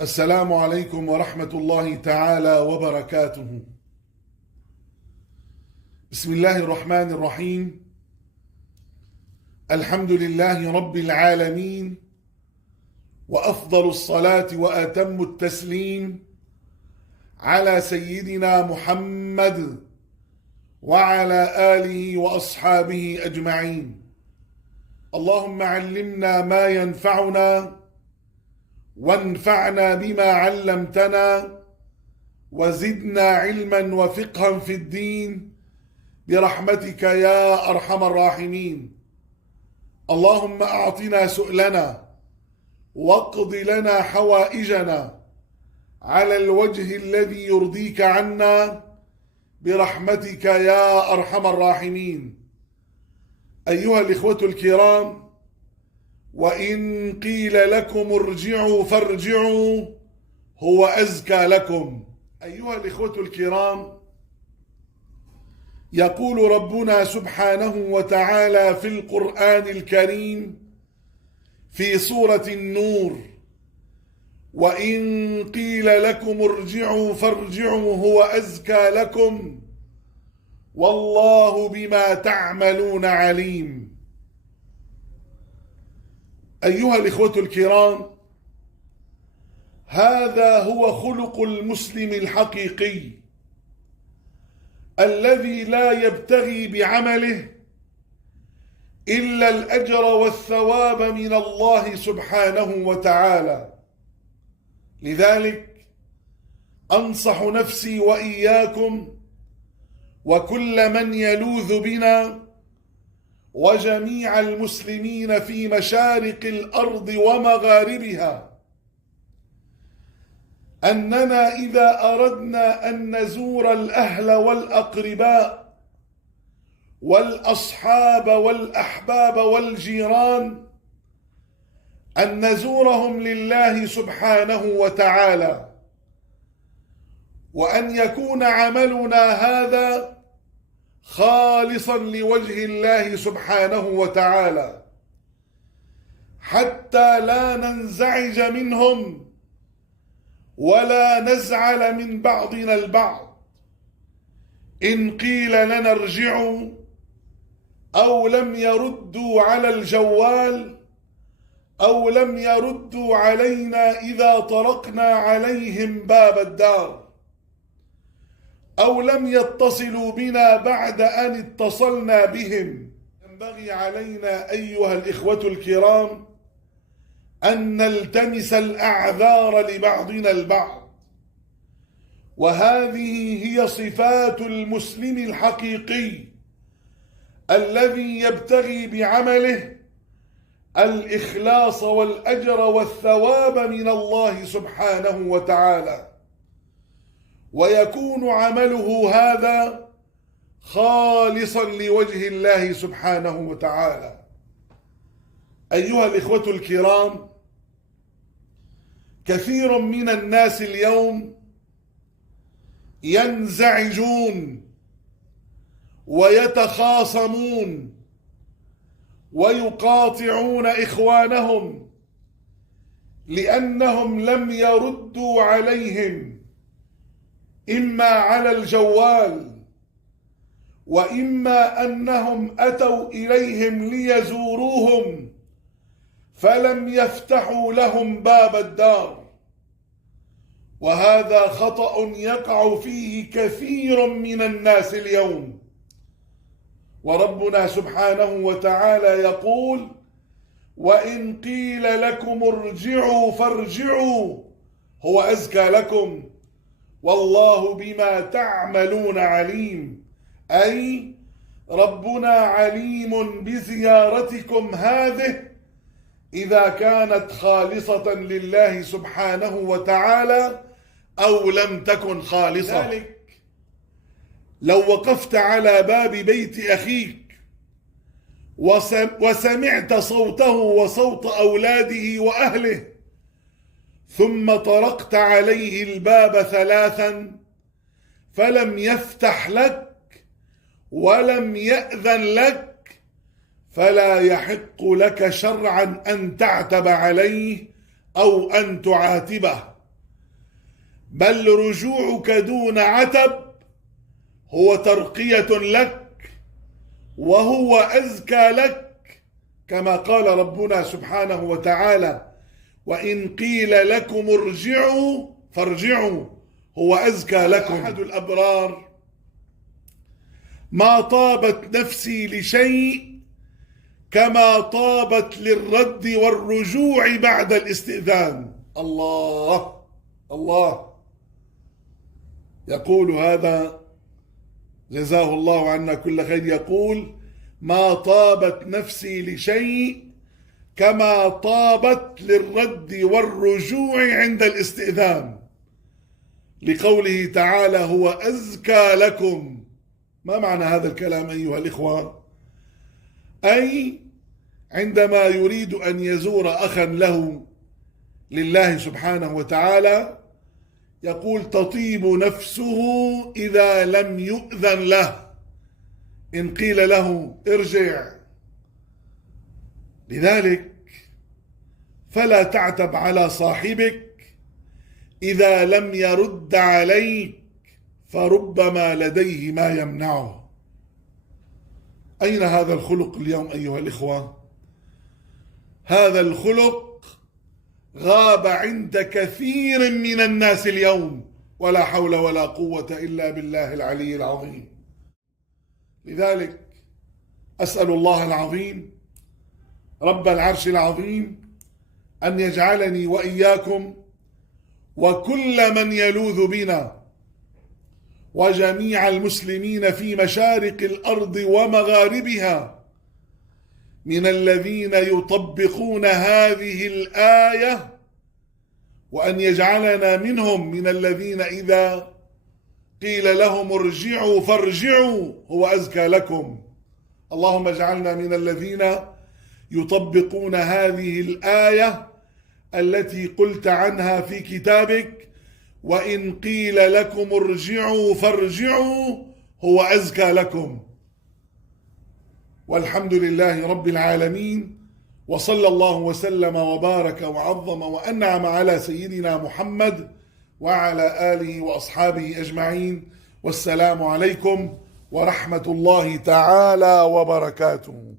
السلام عليكم ورحمة الله تعالى وبركاته. بسم الله الرحمن الرحيم. الحمد لله رب العالمين، وأفضل الصلاة وأتم التسليم على سيدنا محمد وعلى آله وأصحابه أجمعين. اللهم علمنا ما ينفعنا وانفعنا بما علمتنا وزدنا علما وفقها في الدين برحمتك يا أرحم الراحمين. اللهم أعطنا سؤلنا واقض لنا حوائجنا على الوجه الذي يرضيك عنا برحمتك يا أرحم الراحمين. أيها الإخوة الكرام، وإن قيل لكم ارجعوا فارجعوا هو أزكى لكم. أيها الإخوة الكرام، يقول ربنا سبحانه وتعالى في القرآن الكريم في سورة النور: وإن قيل لكم ارجعوا فارجعوا هو أزكى لكم والله بما تعملون عليم. أيها الإخوة الكرام، هذا هو خلق المسلم الحقيقي الذي لا يبتغي بعمله إلا الأجر والثواب من الله سبحانه وتعالى. لذلك أنصح نفسي وإياكم وكل من يلوذ بنا وجميع المسلمين في مشارق الأرض ومغاربها أننا إذا أردنا أن نزور الأهل والأقرباء والأصحاب والأحباب والجيران أن نزورهم لله سبحانه وتعالى، وأن يكون عملنا هذا خالصا لوجه الله سبحانه وتعالى، حتى لا ننزعج منهم ولا نزعل من بعضنا البعض. إن قيل لنا ارجعوا أو لم يردوا على الجوال أو لم يردوا علينا إذا طرقنا عليهم باب الدار، أو لم يتصلوا بنا بعد أن اتصلنا بهم، ينبغي علينا أيها الإخوة الكرام أن نلتمس الأعذار لبعضنا البعض. وهذه هي صفات المسلم الحقيقي الذي يبتغي بعمله الإخلاص والأجر والثواب من الله سبحانه وتعالى، ويكون عمله هذا خالصا لوجه الله سبحانه وتعالى. أيها الإخوة الكرام، كثير من الناس اليوم ينزعجون ويتخاصمون ويقاطعون إخوانهم لأنهم لم يردوا عليهم إما على الجوال وإما أنهم أتوا إليهم ليزوروهم فلم يفتحوا لهم باب الدار. وهذا خطأ يقع فيه كثير من الناس اليوم. وربنا سبحانه وتعالى يقول: وإن قيل لكم ارجعوا فارجعوا هو أزكى لكم والله بما تعملون عليم. أي ربنا عليم بزيارتكم هذه إذا كانت خالصة لله سبحانه وتعالى أو لم تكن خالصة. ذلك لو وقفت على باب بيت أخيك وسمعت صوته وصوت أولاده وأهله ثم طرقت عليه الباب ثلاثا فلم يفتح لك ولم يأذن لك، فلا يحق لك شرعا أن تعتب عليه أو أن تعاتبه. بل رجوعك دون عتب هو ترقية لك وهو أزكى لك، كما قال ربنا سبحانه وتعالى: وإن قيل لكم ارجعوا فارجعوا هو أزكى لكم. أحد الأبرار: ما طابت نفسي لشيء كما طابت للرد والرجوع بعد الاستئذان. الله الله، يقول هذا جزاه الله عنا كل خير، يقول: ما طابت نفسي لشيء كما طابت للرد والرجوع عند الاستئذان، لقوله تعالى: هو أزكى لكم. ما معنى هذا الكلام أيها الإخوة؟ أي عندما يريد أن يزور أخا له لله سبحانه وتعالى يقول: تطيب نفسه إذا لم يؤذن له، إن قيل له ارجع. لذلك فلا تعتب على صاحبك إذا لم يرد عليك، فربما لديه ما يمنعه. أين هذا الخلق اليوم أيها الإخوة؟ هذا الخلق غاب عند كثير من الناس اليوم، ولا حول ولا قوة إلا بالله العلي العظيم. لذلك أسأل الله العظيم رب العرش العظيم أن يجعلني وإياكم وكل من يلوذ بنا وجميع المسلمين في مشارق الأرض ومغاربها من الذين يطبقون هذه الآية، وأن يجعلنا منهم من الذين إذا قيل لهم ارجعوا فارجعوا هو أزكى لكم. اللهم اجعلنا من الذين يطبقون هذه الآية التي قلت عنها في كتابك: وإن قيل لكم ارجعوا فارجعوا هو أزكى لكم. والحمد لله رب العالمين، وصلى الله وسلم وبارك وعظم وأنعم على سيدنا محمد وعلى آله وأصحابه أجمعين. والسلام عليكم ورحمة الله تعالى وبركاته.